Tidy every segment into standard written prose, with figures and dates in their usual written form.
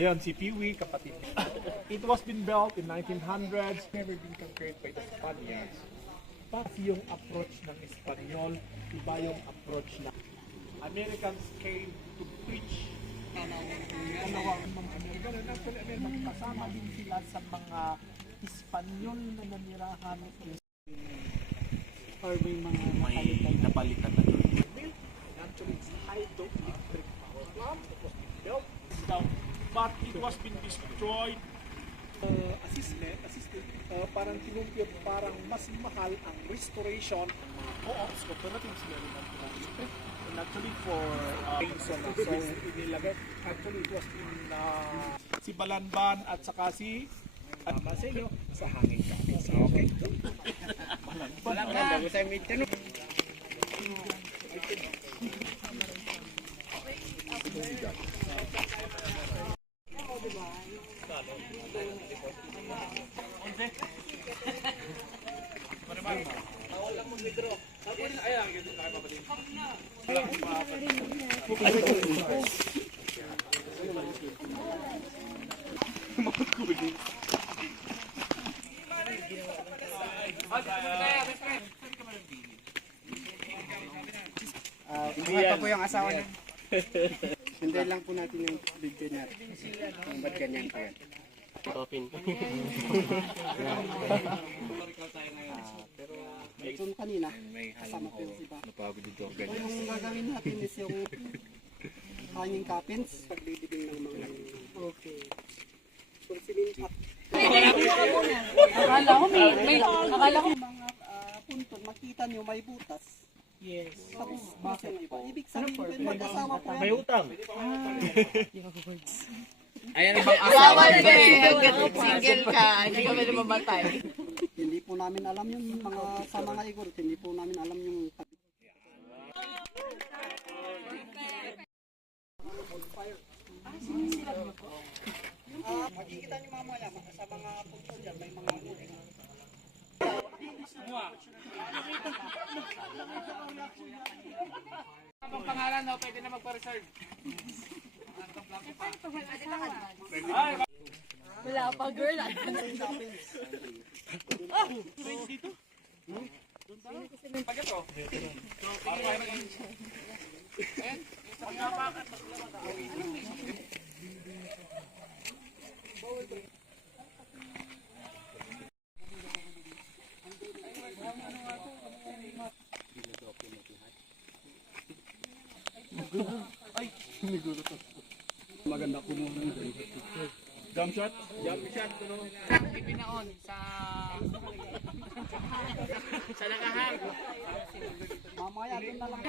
Ayun, si Peewee, kapatid. It was been built in 1900s, never been conquered by the Spaniards. But yung approach ng Espanyol, iba yung approach na Americans came to preach. Dalawang mga Amerikano. Actually, kasama din sila sa mga Espanyol na nanirahan Or may mga May napalitan na doon. Actually, it's hydroelectric power plant. It was being built down, but it was been destroyed. Assistant, parang kinumpir, parang mas mahal ang restoration ng mga co-ops, cooperatives na rin and actually for so inilagay, actually it was in si Balanban at saka si Marcelo sa hangin kami. Okay. Balanban. Bago sa meeting. Ito po yung asawa niya. Hintayin lang po natin yung video niya. Kung ba't ganyan po yan. Pero ito kanina, kasama po yung iba. So yung gagawin natin is yung hanging capins, paglilibing ng mga okay. So silipat. Akala ko mga punto, makita nyo may butas. Yes. Tapos bakit po? Ibig sabihin mag-asawa po yan. May utang. Ayan ang bang Bawal ka eh. Single ka. Hindi ka pwede mamatay. Hindi po namin alam yung mga sa mga igor, hindi po namin alam yung makikita niyo mamaya sa mga punto dyan, may mga Ang pangalan no, pwede na magpa-reserve. Wala pa girl. maganda po muna. Jump shot? Ipinaon sa lagahan. Mamaya doon na lang.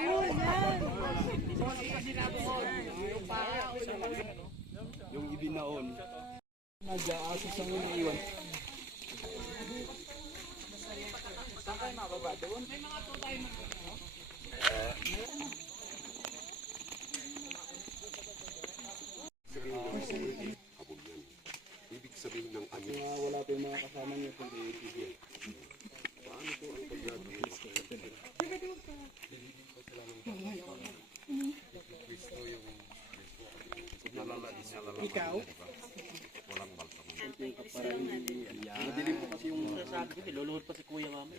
Yung ibinaon. Nag-aaso sa mga iwan. Saan kayo mababa doon? May mga tutay mo. Ibig sabihin ng ano? Wala po yung mga kasama niyo kundi ibigay. Paano po ang paggagawin? Kristo yung Ikaw? walang balsa. Madilim po kasi yung Sabi ko, niluluhod pa si kuya mami.